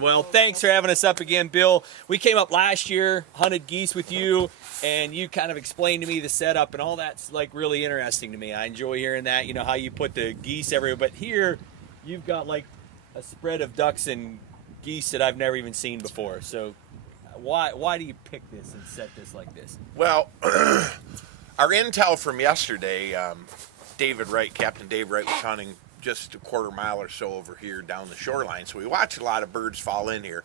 Well, thanks for having us up again, Bill. We came up last year, hunted geese with you, and you kind of explained to me the setup, and all that's like really interesting to me. I enjoy hearing that, you know, how you put the geese everywhere. But here, you've got like a spread of ducks and geese that I've never even seen before. So why do you pick this and set this like this? Well, our intel from yesterday, David Wright, Captain Dave Wright, was hunting just a quarter mile or so over here down the shoreline. So we watch a lot of birds fall in here.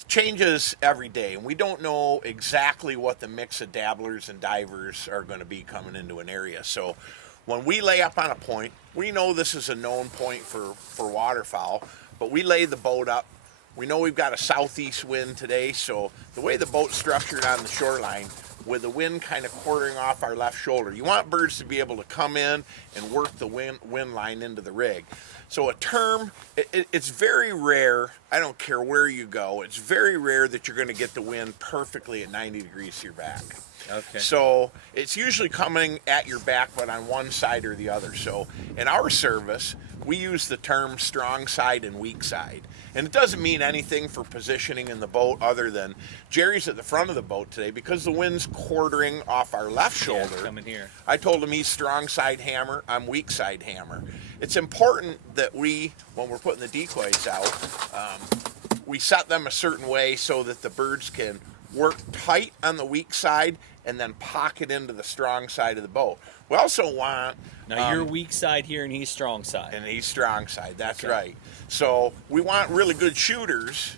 It changes every day, and we don't know exactly what the mix of dabblers and divers are going to be coming into an area. So when we lay up on a point, we know this is a known point for waterfowl, but we lay the boat up. We know we've got a southeast wind today, so the way the boat's structured on the shoreline, with the wind kind of quartering off our left shoulder, you want birds to be able to come in and work the wind line into the rig. So a term, it's very rare, I don't care where you go, it's very rare that you're going to get the wind perfectly at 90 degrees to your back. Okay. So it's usually coming at your back, but on one side or the other. So in our service, we use the term strong side and weak side. And it doesn't mean anything for positioning in the boat other than Jerry's at the front of the boat today because the wind's quartering off our left shoulder. Yeah, coming here. I told him he's strong side hammer, I'm weak side hammer. It's important that we, when we're putting the decoys out, we set them a certain way so that the birds can work tight on the weak side and then pocket into the strong side of the boat. We also want... Now you're weak side here and he's strong side. And he's strong side, that's Okay. right. So we want really good shooters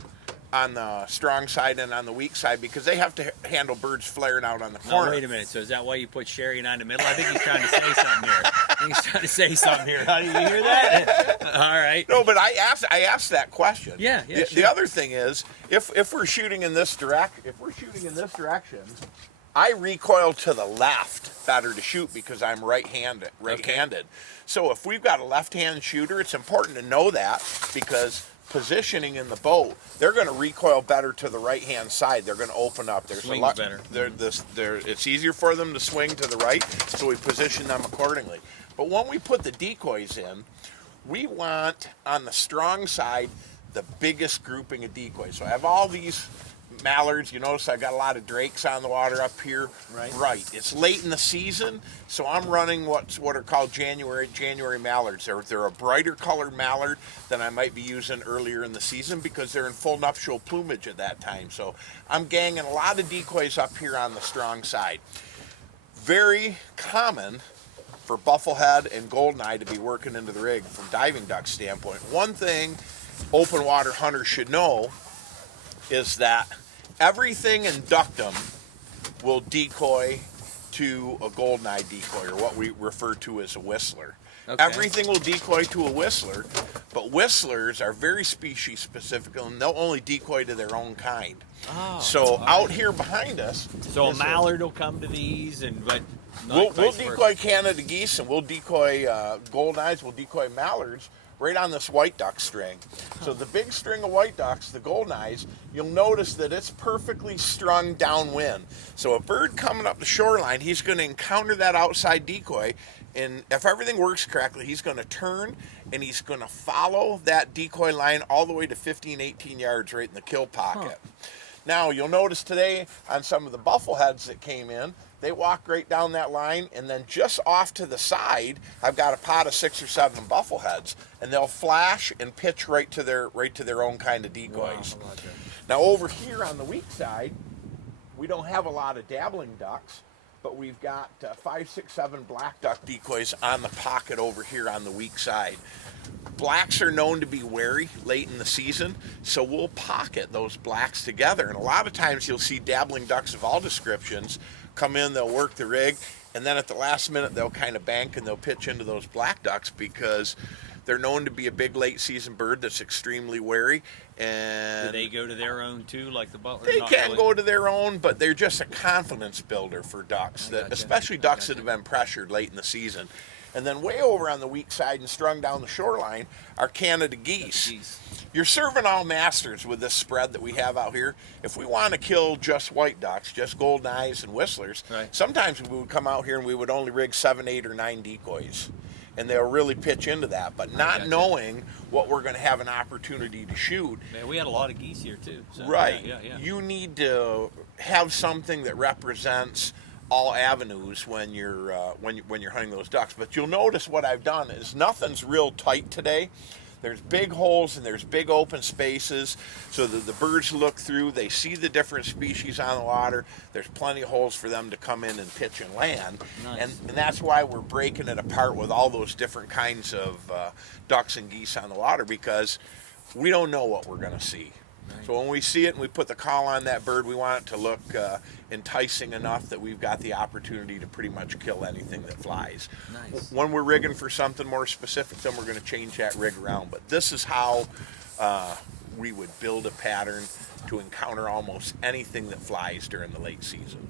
on the strong side and on the weak side because they have to handle birds flaring out on the Now, corner. wait a minute. So is that why you put Sherry and I in the middle? I think he's trying to say something here. I think he's trying to say something here. How do you hear that? All right. No, but I asked that question. Yeah, The sure. other thing is, if we're shooting in this direction, I recoil to the left better to shoot because I'm right-handed. Okay. So if we've got a left-hand shooter, it's important to know that because positioning in the boat, they're going to recoil better to the right-hand side. They're going to open up. There's Swings a lot better. It's easier for them to swing to the right, so we position them accordingly. But when we put the decoys in, we want on the strong side the biggest grouping of decoys. So I have all these mallards. You notice I've got a lot of drakes on the water up here. Right. It's late in the season, so I'm running what are called January mallards. They're a brighter colored mallard than I might be using earlier in the season because they're in full nuptial plumage at that time. So I'm ganging a lot of decoys up here on the strong side. Very common for bufflehead and goldeneye to be working into the rig from diving duck standpoint. One thing open water hunters should know is that everything in duckdom will decoy to a goldeneye decoy, or what we refer to as a whistler. Okay. Everything will decoy to a whistler, but whistlers are very species specific, and they'll only decoy to their own kind. Oh, So all out right. here behind us, So a mallard will come to these, but we'll vice versa. decoy Canada geese, and we'll decoy goldeneyes, we'll decoy mallards right on this white duck string. So the big string of white ducks, the goldeneyes, you'll notice that it's perfectly strung downwind. So a bird coming up the shoreline, he's going to encounter that outside decoy, and if everything works correctly, he's going to turn and he's going to follow that decoy line all the way to 15, 18 yards right in the kill pocket. Now, you'll notice today on some of the buffleheads that came in, they walk right down that line, and then just off to the side, I've got a pot of 6 or 7 buffleheads, and they'll flash and pitch right to their own kind of decoys. Wow, I like that. Now, over here on the weak side, we don't have a lot of dabbling ducks, but we've got 5, 6, 7 black duck decoys on the pocket over here on the weak side. Blacks are known to be wary late in the season, so we'll pocket those blacks together. And a lot of times you'll see dabbling ducks of all descriptions come in, they'll work the rig, and then at the last minute they'll kind of bank and they'll pitch into those black ducks because they're known to be a big late season bird that's extremely wary. And Do they go to their own too, like the butler? they Not can really? go to their own, but they're just a confidence builder for ducks, I that, gotcha. especially ducks that have been pressured late in the season. And then way over on the weak side and strung down the shoreline are Canada geese. You're serving all masters with this spread that we have out here. If we want to kill just white ducks, just goldeneyes and whistlers, Right. sometimes we would come out here and we would only rig 7, 8, or 9 decoys. and they'll really pitch into that. But not gotcha. knowing what we're going to have an opportunity to shoot. Man, we had a lot of geese here too. So, Right. Yeah. You need to have something that represents all avenues when you're when you're hunting those ducks. But you'll notice what I've done is nothing's real tight today. There's big holes and there's big open spaces so that the birds look through, they see the different species on the water. There's plenty of holes for them to come in and pitch and land. Nice. And that's why we're breaking it apart with all those different kinds of ducks and geese on the water, because we don't know what we're going to see. Right. So when we see it and we put the call on that bird, we want it to look enticing enough that we've got the opportunity to pretty much kill anything that flies. Nice. When we're rigging for something more specific, then we're going to change that rig around. But this is how we would build a pattern to encounter almost anything that flies during the late season.